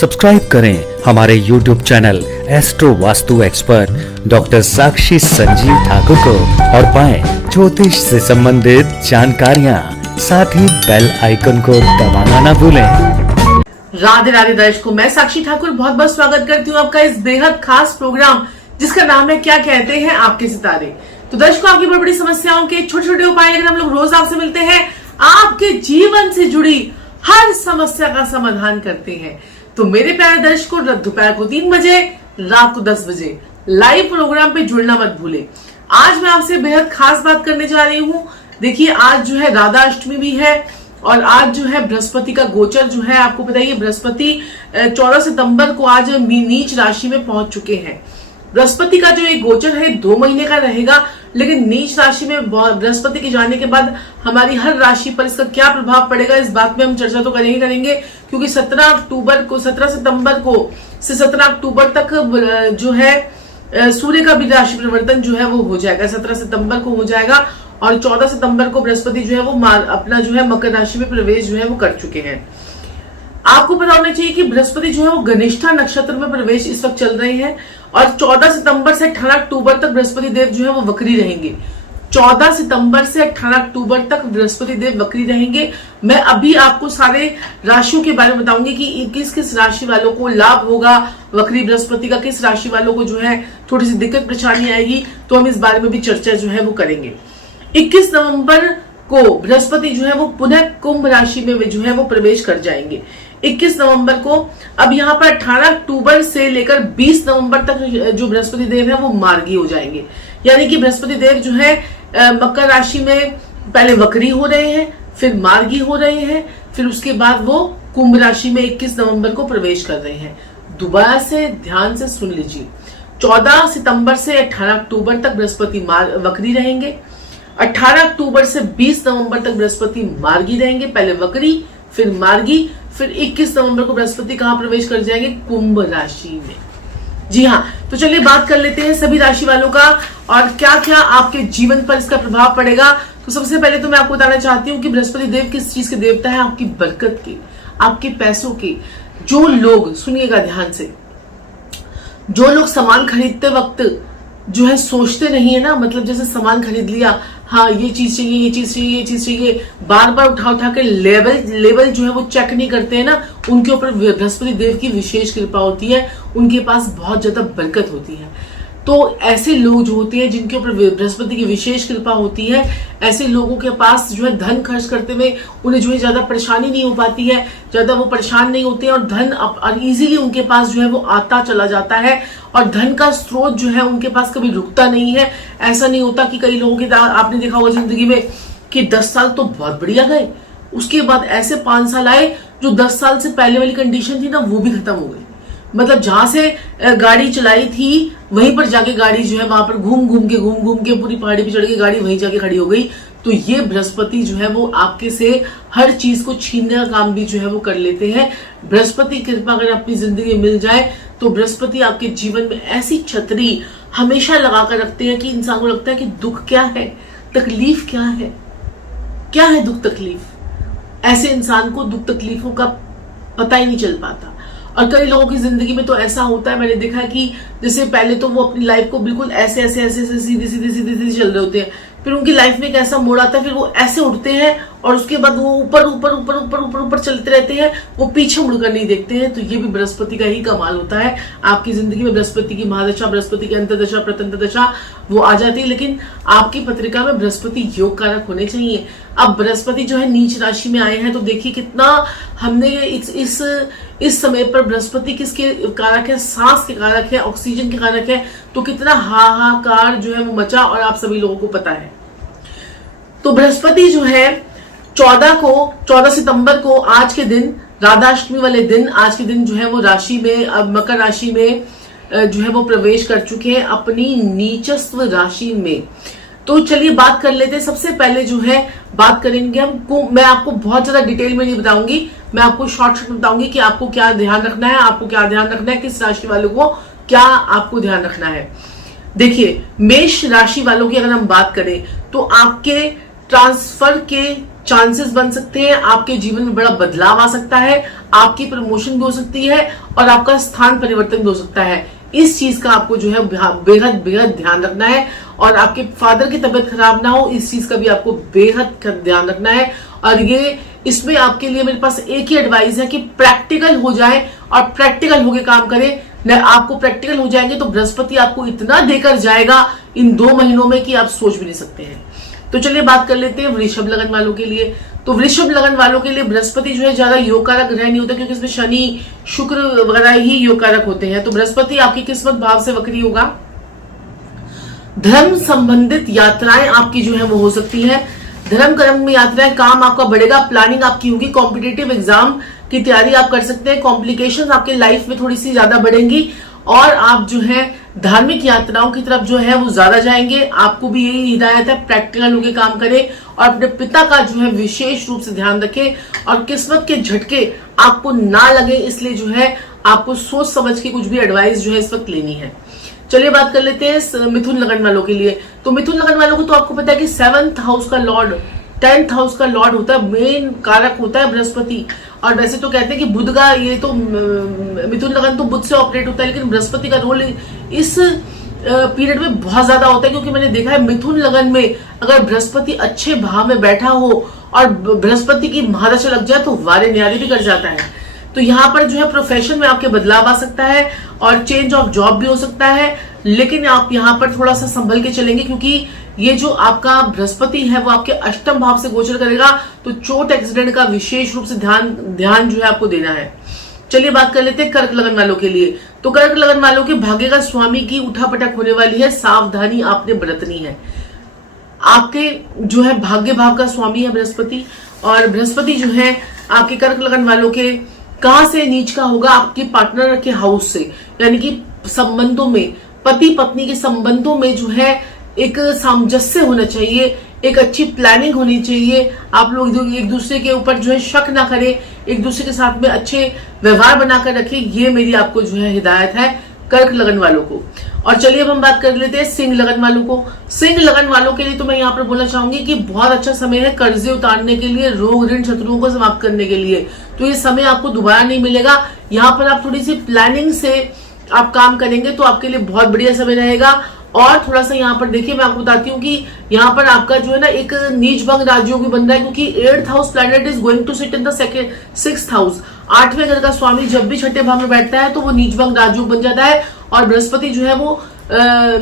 Subscribe करें हमारे YouTube channel astro Vastu expert doctor Sakshi Sanjeev Thakur को और पाएं ज्योतिष से संबंधित जानकारियां। साथ ही बेल आइकन को दबाना ना भूलें। राधे राधे दर्शकों, मैं साक्षी ठाकुर बहुत बहुत स्वागत करती हूँ आपका इस बेहद खास प्रोग्राम जिसका नाम है क्या कहते हैं आपके सितारे। तो दर्शकों, आपकी बड़ी बड़ी समस्याओं के छोटे छोटे उपाय लेकर हम लोग रोज आपसे मिलते हैं, आपके जीवन से जुड़ी हर समस्या का समाधान करते हैं। तो मेरे प्यारे दर्शकों, दोपहर को 3 बजे, रात को 10 बजे लाइव प्रोग्राम पे जुड़ना मत भूले। आज मैं आपसे बेहद खास बात करने जा रही हूँ। देखिए, आज जो है राधा अष्टमी भी है और आज जो है बृहस्पति का गोचर जो है, आपको पता है बृहस्पति 14 सितंबर को आज नीच राशि में पहुंच चुके हैं। बृहस्पति का जो एक गोचर है 2 महीने का रहेगा, लेकिन नीच राशि में बृहस्पति के जाने के बाद हमारी हर राशि पर इसका क्या प्रभाव पड़ेगा, इस बात में हम चर्चा तो करेंगे क्योंकि 17 सितंबर को से 17 अक्टूबर तक जो है सूर्य का भी राशि परिवर्तन जो है वो हो जाएगा। 17 सितंबर को हो जाएगा और 14 सितंबर को बृहस्पति जो है वो अपना जो है मकर राशि में प्रवेश जो है वो कर चुके हैं। आपको पता होना चाहिए कि बृहस्पति जो है वो घनिष्ठा नक्षत्र में प्रवेश इस वक्त चल रहे हैं और 14 सितंबर से 18 अक्टूबर तक बृहस्पति देव जो है वो वक्री रहेंगे। 14 सितंबर से 18 अक्टूबर तक बृहस्पति देव वक्री रहेंगे। मैं अभी आपको सारे राशियों के बारे में बताऊंगी कि किस किस राशि वालों को लाभ होगा वक्री बृहस्पति का, किस राशि वालों को जो है थोड़ी सी दिक्कत परेशानी आएगी। तो हम इस बारे में भी चर्चा जो है वो करेंगे। 21 नवंबर को बृहस्पति जो है वो पुनः कुंभ राशि में जो है वो प्रवेश कर जाएंगे। 21 नवंबर को। अब यहाँ पर 18 अक्टूबर से लेकर 20 नवंबर तक जो बृहस्पति देव है वो मार्गी हो जाएंगे। यानी कि बृहस्पति देव जो है मकर राशि में पहले वक्री हो रहे हैं, फिर मार्गी हो रहे हैं, फिर उसके बाद वो कुंभ राशि में 21 नवंबर को प्रवेश कर रहे हैं। दोबारा से ध्यान से सुन लीजिए, 14 सितंबर से 18 अक्टूबर तक बृहस्पति वक्री रहेंगे। 18 अक्टूबर से 20 नवंबर तक बृहस्पति मार्गी रहेंगे, पहले वक्री फिर मार्गी, फिर 21 नवंबर को बृहस्पति कहां प्रवेश कर जाएंगे? कुंभ राशि में। जी हाँ, तो चलिए बात कर लेते हैं सभी राशि वालों का और क्या क्या आपके जीवन पर इसका प्रभाव पड़ेगा। तो सबसे पहले तो मैं आपको बताना चाहती हूँ कि बृहस्पति देव किस चीज के देवता है? आपकी बरकत के, आपके पैसों के। जो लोग, सुनिएगा ध्यान से, जो लोग सामान खरीदते वक्त जो है सोचते नहीं है ना, मतलब जैसे सामान खरीद लिया, हाँ ये चीज चाहिए, ये चीज चाहिए, ये चीज चाहिए, बार बार उठा के लेवल जो है वो चेक नहीं करते हैं ना, उनके ऊपर बृहस्पति देव की विशेष कृपा होती है, उनके पास बहुत ज्यादा बरकत होती है। तो ऐसे लोग जो होते हैं जिनके ऊपर बृहस्पति की विशेष कृपा होती है, ऐसे लोगों के पास जो है धन खर्च करते हुए उन्हें जो है ज्यादा परेशानी नहीं हो पाती है, ज्यादा वो परेशान नहीं होते हैं और धन इजीली उनके पास जो है वो आता चला जाता है और धन का स्रोत जो है उनके पास कभी रुकता नहीं है। ऐसा नहीं होता कि कई लोगों के आपने देखा होगा जिंदगी में कि 10 साल तो बहुत बढ़िया गए, उसके बाद ऐसे 5 साल आए जो 10 साल से पहले वाली कंडीशन थी ना वो भी खत्म हो गई। मतलब जहां से गाड़ी चलाई थी वहीं पर जाके गाड़ी जो है वहां पर घूम घूम के पूरी पहाड़ी पे चढ़ के गाड़ी वहीं जाके खड़ी हो गई। तो ये बृहस्पति जो है वो आपके से हर चीज को छीनने का काम भी जो है वो कर लेते हैं। बृहस्पति कृपा अगर अपनी जिंदगी में मिल जाए तो बृहस्पति आपके जीवन में ऐसी छतरी हमेशा लगा कर रखते हैं कि इंसान को लगता है कि दुख क्या है, तकलीफ क्या है, क्या है दुख तकलीफ। ऐसे इंसान को दुख तकलीफों का पता ही नहीं चल पाता। और कई लोगों की जिंदगी में तो ऐसा होता है, मैंने देखा है कि जैसे पहले तो वो अपनी लाइफ को बिल्कुल ऐसे सीधी चल रहे होते हैं, फिर उनकी लाइफ में एक ऐसा मोड़ आता है, फिर वो ऐसे उठते हैं और उसके बाद वो ऊपर चलते रहते हैं, वो पीछे मुड़कर नहीं देखते हैं। तो ये भी बृहस्पति का ही कमाल होता है। आपकी जिंदगी में बृहस्पति की महादशा, बृहस्पति की अंतर्दशा, प्रतंत्र दशा वो आ जाती है, लेकिन आपकी पत्रिका में बृहस्पति योग कारक होने चाहिए। अब बृहस्पति जो है नीच राशि में आए हैं, तो देखिए कितना हमने इस समय पर बृहस्पति किसके कारक है? सांस के कारक है, ऑक्सीजन के कारक है। तो कितना हाहाकार जो है वो मचा और आप सभी लोगों को पता है। तो बृहस्पति जो है 14 सितंबर को आज के दिन, राधाष्टमी वाले दिन, आज के दिन जो है वो राशि में, अब मकर राशि में जो है वो प्रवेश कर चुके हैं अपनी नीचस्व राशि में। तो चलिए बात कर लेते हैं। सबसे पहले जो है बात करेंगे हम, मैं आपको बहुत ज्यादा डिटेल में नहीं बताऊंगी, मैं आपको शॉर्ट बताऊंगी कि आपको क्या ध्यान रखना है, आपको क्या ध्यान रखना है, किस राशि वालों को क्या आपको ध्यान रखना है। देखिए, मेष राशि वालों की अगर हम बात करें तो आपके ट्रांसफर के चांसेस बन सकते हैं, आपके जीवन में बड़ा बदलाव आ सकता है, आपकी प्रमोशन भी हो सकती है और आपका स्थान परिवर्तन भी हो सकता है। इस चीज का आपको जो है बेहद बेहद ध्यान रखना है। और आपके फादर की तबीयत खराब ना हो, इस चीज का भी आपको बेहद ध्यान रखना है। और ये इसमें आपके लिए मेरे पास एक ही एडवाइस है कि प्रैक्टिकल हो जाए और प्रैक्टिकल होके काम करें। आपको प्रैक्टिकल हो जाएंगे तो बृहस्पति आपको इतना देकर जाएगा इन 2 महीनों में कि आप सोच भी नहीं सकते हैं। तो चलिए बात कर लेते हैं वृषभ लगन वालों के लिए। तो वृषभ लगन वालों के लिए बृहस्पति जो है ज्यादा योग कारक ग्रह नहीं होता, क्योंकि इसमें शनि शुक्र वगैरह ही योग कारक होते हैं। तो बृहस्पति आपकी किस्मत भाव से वक्री होगा। धर्म संबंधित यात्राएं आपकी जो है वो हो सकती है। धर्म कर्म में यात्राएं, काम आपका बढ़ेगा, प्लानिंग आपकी होगी, कॉम्पिटिटिव एग्जाम की तैयारी आप कर सकते हैं। कॉम्प्लिकेशन आपके लाइफ में थोड़ी सी ज्यादा बढ़ेंगी और आप जो है धार्मिक यात्राओं की तरफ जो है वो ज्यादा जाएंगे। आपको भी यही हिदायत है, प्रैक्टिकल होकर काम करें और अपने पिता का जो है विशेष रूप से ध्यान रखें और किस्मत के झटके आपको ना लगे, इसलिए जो है आपको सोच समझ के कुछ भी एडवाइस जो है इस वक्त लेनी है। चलिए बात कर लेते हैं मिथुन लगन वालों के लिए। तो मिथुन लगन वालों को तो आपको पता है कि 7th हाउस का लॉर्ड 10th हाउस का लॉर्ड होता है, मेन कारक होता है बृहस्पति। और वैसे तो कहते हैं कि बुध का ये तो मिथुन लगन तो बुध से ऑपरेट होता है, लेकिन बृहस्पति का रोल इस पीरियड में बहुत ज्यादा होता है, क्योंकि मैंने देखा है मिथुन लगन में अगर बृहस्पति अच्छे भाव में बैठा हो और बृहस्पति की महादशा लग जाए तो वारे न्यारे भी कर जाता है। तो यहाँ पर जो है प्रोफेशन में आपके बदलाव आ सकता है और चेंज ऑफ जॉब भी हो सकता है, लेकिन आप यहाँ पर थोड़ा सा संभल के चलेंगे, क्योंकि ये जो आपका बृहस्पति है वो आपके अष्टम भाव से गोचर करेगा। तो चोट एक्सीडेंट का विशेष रूप से ध्यान जो है आपको देना है। चलिए बात कर लेते हैं कर्क लगन वालों के लिए। तो कर्क लगन वालों के भाग्य का स्वामी की उठापटक होने वाली है, सावधानी आपने बरतनी है। आपके जो है भाग्य भाव का स्वामी है बृहस्पति, और बृहस्पति जो है आपके कर्क लगन वालों के कहां से नीच का होगा, आपके पार्टनर के हाउस से, यानी कि संबंधों में, पति पत्नी के संबंधों में जो है एक सामंजस्य होना चाहिए, एक अच्छी प्लानिंग होनी चाहिए। आप लोग एक दूसरे के ऊपर जो है शक ना करें, एक दूसरे के साथ में अच्छे व्यवहार बनाकर रखें, ये मेरी आपको जो है हिदायत है कर्क लगन वालों को। और चलिए अब हम बात कर लेते हैं सिंह लगन वालों को। सिंह लगन वालों के लिए तो मैं यहाँ पर बोलना चाहूंगी कि बहुत अच्छा समय है कर्जे उतारने के लिए, रोग ऋण शत्रुओं को समाप्त करने के लिए। तो ये समय आपको दोबारा नहीं मिलेगा। यहाँ पर आप थोड़ी सी प्लानिंग से आप काम करेंगे तो आपके लिए बहुत बढ़िया समय रहेगा। और थोड़ा सा यहाँ पर देखिए, मैं आपको बताती हूँ कि यहाँ पर आपका जो है ना एक नीच भंग राजयोग भी बन रहा है, क्योंकि 8th house planet is going to sit in the 6th house. 8वें घर का स्वामी जब भी छठे भाव में बैठता है तो वो नीच भंग राजयोग बन जाता है। और बृहस्पति जो है वो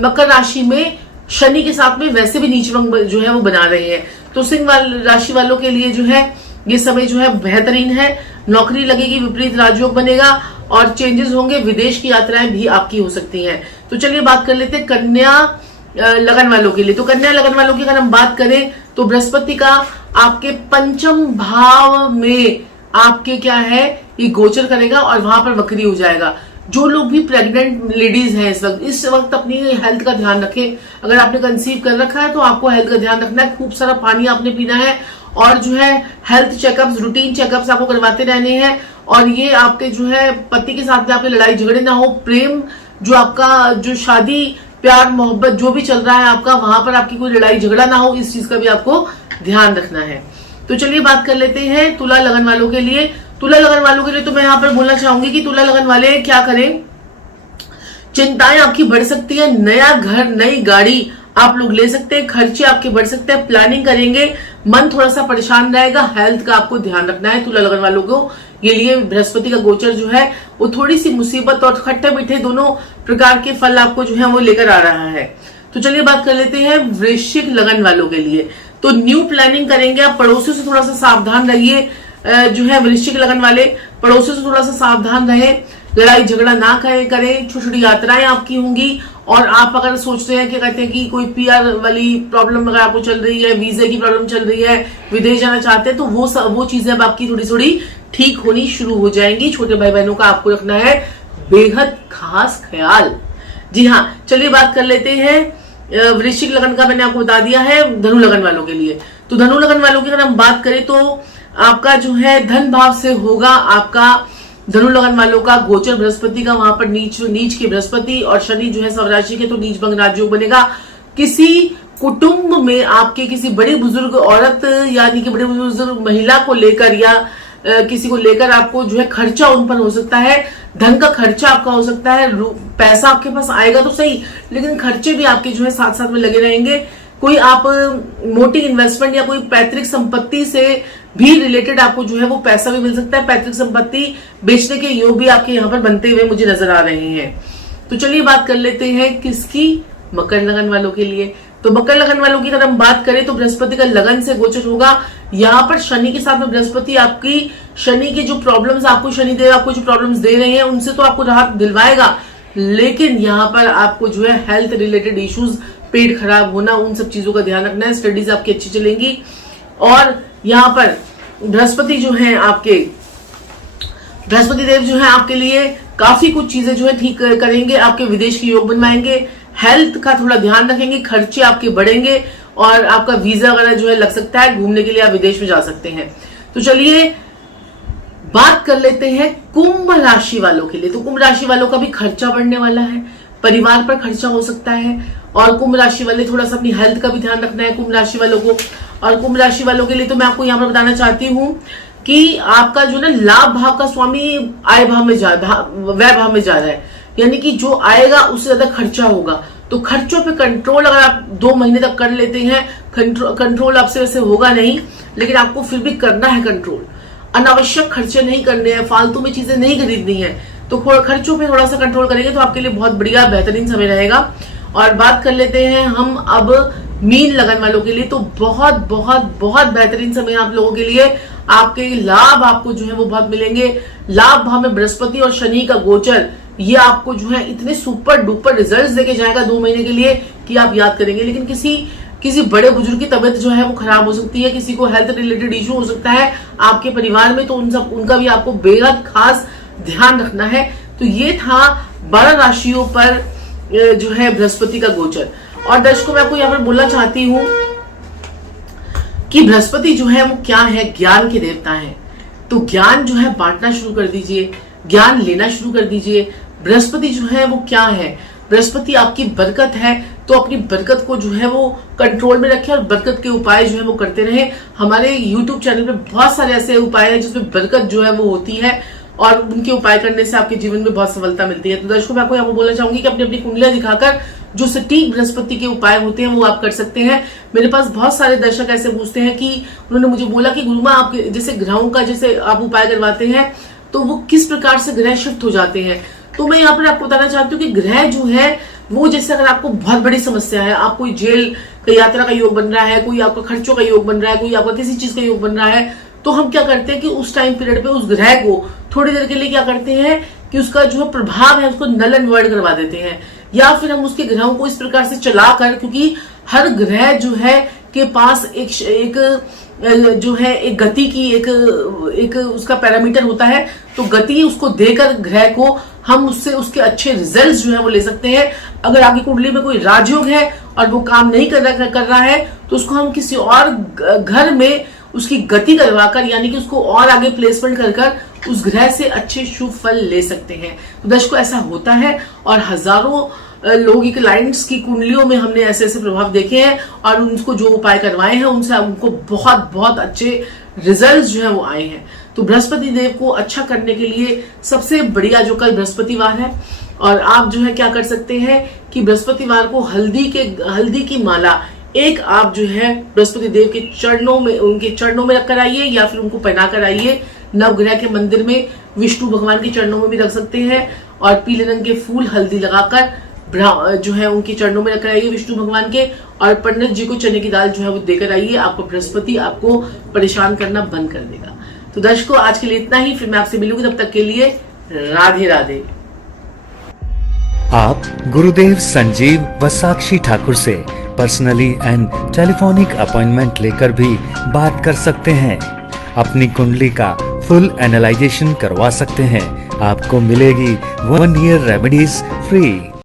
मकर राशि में शनि के साथ में वैसे भी नीच भंग जो है वो बना रहे हैं। तो सिंह राशि वालों के लिए जो है ये समय जो है बेहतरीन है। नौकरी लगेगी, विपरीत राजयोग बनेगा और चेंजेस होंगे, विदेश की यात्राएं भी आपकी हो सकती हैं। तो चलिए बात कर लेते हैं कन्या लगन वालों के लिए। तो कन्या लगन वालों की अगर हम बात करें तो बृहस्पति का आपके 5th भाव में आपके क्या है ये गोचर करेगा और वहां पर वक्री हो जाएगा। जो लोग भी प्रेग्नेंट लेडीज हैं इस वक्त अपनी हेल्थ का ध्यान रखें। अगर आपने कंसीव कर रखा है तो आपको हेल्थ का ध्यान रखना है, खूब सारा पानी आपने पीना है और जो है हेल्थ चेकअप्स, रूटीन चेकअप्स आपको करवाते रहने हैं। और ये आपके जो है पति के साथ में आपके लड़ाई झगड़े ना हो, प्रेम जो आपका जो शादी प्यार मोहब्बत जो भी चल रहा है आपका, वहां पर आपकी कोई लड़ाई झगड़ा ना हो, इस चीज का भी आपको ध्यान रखना है। तो चलिए बात कर लेते हैं तुला लगन वालों के लिए। तुला लगन वालों के लिए तो मैं यहाँ पर बोलना चाहूंगी कि तुला लगन वाले क्या करें, चिंताएं आपकी बढ़ सकती है, नया घर नई गाड़ी आप लोग ले सकते हैं, खर्चे आपके बढ़ सकते हैं, प्लानिंग करेंगे, मन थोड़ा सा परेशान रहेगा, हेल्थ का आपको ध्यान रखना है तुला लगन वालों को। ये लिए बृहस्पति का गोचर जो है वो थोड़ी सी मुसीबत और खट्टे मीठे दोनों प्रकार के फल आपको जो है वो लेकर आ रहा है। तो चलिए बात कर लेते हैं वृश्चिक लगन वालों के लिए। तो न्यू प्लानिंग करेंगे आप, पड़ोसियों से थोड़ा सा सावधान रहिए। जो है वृश्चिक लगन वाले पड़ोसियों से थोड़ा सा सावधान रहे, लड़ाई झगड़ा ना करें, छोटी छोटी यात्राएं आपकी होंगी। और आप अगर सोचते हैं कि कहते हैं कि कोई पीआर वाली प्रॉब्लम अगर आपको चल रही है, वीजे की प्रॉब्लम चल रही है, विदेश जाना चाहते हैं, तो वो चीजें अब आपकी थोड़ी थोड़ी ठीक होनी शुरू हो जाएंगी। छोटे भाई बहनों का आपको रखना है बेहद खास ख्याल। जी हाँ, चलिए बात कर लेते हैं वृश्चिक लगन का, मैंने आपको बता दिया है धनु लगन वालों के लिए। तो धनु लगन वालों की अगर हम बात करें तो आपका जो है धन भाव से होगा आपका धनु लगन वालों का गोचर बृहस्पति का, वहां पर नीच के बृहस्पति और शनि जो है स्वराशि के, तो नीच भंग राजयोग बनेगा। किसी कुटुंब में आपके किसी बड़ी बुजुर्ग औरत यानी कि बड़ी बुजुर्ग महिला को लेकर या किसी को लेकर आपको जो है खर्चा उन पर हो सकता है, धन का खर्चा आपका हो सकता है, पैसा आपके पास आएगा तो सही, लेकिन खर्चे भी आपके जो है साथ साथ में लगे रहेंगे। कोई आप मोटी इन्वेस्टमेंट या कोई पैतृक संपत्ति से भी रिलेटेड आपको जो है वो पैसा भी मिल सकता है। पैतृक संपत्ति बेचने के योग भी आपके यहाँ पर बनते हुए मुझे नजर आ रहे हैं। तो चलिए बात कर लेते हैं किसकी, मकर लगन वालों के लिए। तो मकर लगन वालों की अगर हम बात करें तो बृहस्पति का लगन से गोचर होगा। यहाँ पर शनि के साथ में बृहस्पति आपकी शनि की जो प्रॉब्लम्स आपको शनिदेव आपको जो प्रॉब्लम्स दे रहे हैं उनसे तो आपको राहत दिलवाएगा, लेकिन यहाँ पर आपको जो है हेल्थ रिलेटेड इश्यूज, पेट खराब होना, उन सब चीजों का ध्यान रखना है। स्टडीज आपकी अच्छी चलेंगी और यहाँ पर बृहस्पति जो है आपके बृहस्पति देव जो है आपके लिए काफी कुछ चीजें जो है ठीक करेंगे, आपके विदेश की योग बनवाएंगे, हेल्थ का थोड़ा ध्यान रखेंगे, खर्चे आपके बढ़ेंगे और आपका वीजा वगैरह जो है लग सकता है, घूमने के लिए आप विदेश में जा सकते हैं। तो चलिए बात कर लेते हैं कुंभ राशि वालों के लिए। तो कुंभ राशि वालों का भी खर्चा बढ़ने वाला है, परिवार पर खर्चा हो सकता है और कुंभ राशि वाले थोड़ा सा अपनी हेल्थ का भी ध्यान रखना है कुंभ राशि वालों को। और कुंभ राशि वालों के लिए तो मैं आपको यहाँ पर बताना चाहती हूँ कि आपका जो ना लाभ भाव का स्वामी आय भाव में व्यय भाव में जा रहा है, यानी कि जो आएगा उससे ज्यादा खर्चा होगा। तो खर्चों पे कंट्रोल अगर आप 2 महीने तक कर लेते हैं, कंट्रोल आपसे वैसे होगा नहीं, लेकिन आपको फिर भी करना है कंट्रोल। अनावश्यक खर्चे नहीं करने हैं, फालतू में चीजें नहीं खरीदनी है, तो खर्चों पे थोड़ा सा कंट्रोल करेंगे तो आपके लिए बहुत बढ़िया बेहतरीन समय रहेगा। और बात कर लेते हैं हम अब मीन लगन वालों के लिए। तो बहुत बहुत बहुत बेहतरीन समय आप लोगों के लिए, आपके लाभ आपको जो है वो बहुत मिलेंगे। लाभ भाव में बृहस्पति और शनि का गोचर ये आपको जो है इतने सुपर डुपर रिजल्ट्स देके जाएगा 2 महीने के लिए कि आप याद करेंगे। लेकिन किसी बड़े बुजुर्ग की तबीयत जो है वो खराब हो सकती है, किसी को हेल्थ रिलेटेड इश्यू हो सकता है आपके परिवार में, तो उनका भी आपको बेहद खास ध्यान रखना है। तो ये था 12 राशियों पर जो है बृहस्पति का गोचर। और दर्शकों मैं आपको यहाँ पर बोलना चाहती हूँ कि बृहस्पति जो है वो क्या है, ज्ञान के देवता है। तो ज्ञान जो है बांटना शुरू कर दीजिए, ज्ञान लेना शुरू कर दीजिए। बृहस्पति जो है वो क्या है, बृहस्पति आपकी बरकत है, तो अपनी बरकत को जो है वो कंट्रोल में रखें और बरकत के उपाय जो है वो करते रहे। हमारे YouTube चैनल पे बहुत सारे ऐसे उपाय हैं जिसमें बरकत जो है वो होती है और उनके उपाय करने से आपके जीवन में बहुत सफलता मिलती है। तो दर्शकों मैं आपको यहाँ पर बोलना चाहूंगी कि अपनी अपनी कुंडलियां दिखाकर जो सटीक बृहस्पति के उपाय होते हैं वो आप कर सकते हैं। मेरे पास बहुत सारे दर्शक ऐसे पूछते हैं कि उन्होंने मुझे बोला कि गुरुमा आप जैसे ग्रहों का जैसे आप उपाय करवाते हैं तो वो किस प्रकार से ग्रह शिफ्ट हो जाते हैं। तो मैं यहाँ पर आपको बताना चाहती हूँ कि ग्रह जो है वो जैसे अगर आपको बहुत बड़ी समस्या है, आप कोई जेल का यात्रा का योग बन रहा है, कोई आपका खर्चों का योग बन रहा है, कोई आपका किसी चीज का योग बन रहा है, तो हम क्या करते हैं कि उस टाइम पीरियड पे उस ग्रह को थोड़ी देर के लिए क्या करते हैं कि उसका जो प्रभाव है उसको नल एंड वॉइड करवा देते हैं, या फिर हम उसके ग्रहों को इस प्रकार से चलाकर, क्योंकि हर ग्रह जो है के पास एक जो है एक गति की एक उसका पैरामीटर होता है, तो गति उसको देकर ग्रह को हम उससे उसके अच्छे रिजल्ट्स जो है वो ले सकते हैं। अगर आपकी कुंडली में कोई राजयोग है और वो काम नहीं कर रहा है तो उसको हम किसी और घर में उसकी गति करवाकर, यानी कि उसको और आगे प्लेसमेंट कर उस ग्रह से अच्छे शुभ फल ले सकते हैं। तो दर्शकों ऐसा होता है और हजारों लोगों की क्लाइंट्स की कुंडलियों में हमने ऐसे ऐसे प्रभाव देखे हैं और उनको जो उपाय करवाए हैं उनसे उनको बहुत बहुत अच्छे रिजल्ट्स जो है वो आए हैं। तो बृहस्पति देव को अच्छा करने के लिए सबसे बढ़िया जो कल बृहस्पतिवार है, और आप जो है क्या कर सकते हैं कि बृहस्पतिवार को हल्दी की माला एक आप जो है बृहस्पति देव के उनके चरणों में रख कर आइए या फिर उनको पहना कर आइए। नवग्रह के मंदिर में विष्णु भगवान के चरणों में भी रख सकते हैं और पीले रंग के फूल हल्दी लगाकर जो है उनके चरणों में रख आइए विष्णु भगवान के, और पंडित जी को चने की दाल जो है वो देकर आइए। आपको बृहस्पति आपको परेशान करना बंद कर देगा। तो दर्शकों आज के लिए इतना ही, फिर मैं आपसे मिलूंगी, तब तक के लिए राधे राधे। आप गुरुदेव संजीव व साक्षी ठाकुर से पर्सनली एंड टेलीफोनिक अपॉइंटमेंट लेकर भी बात कर सकते हैं। अपनी कुंडली का फुल एनालाइजेशन करवा सकते हैं। आपको मिलेगी 1 ईयर रेमेडीज फ्री।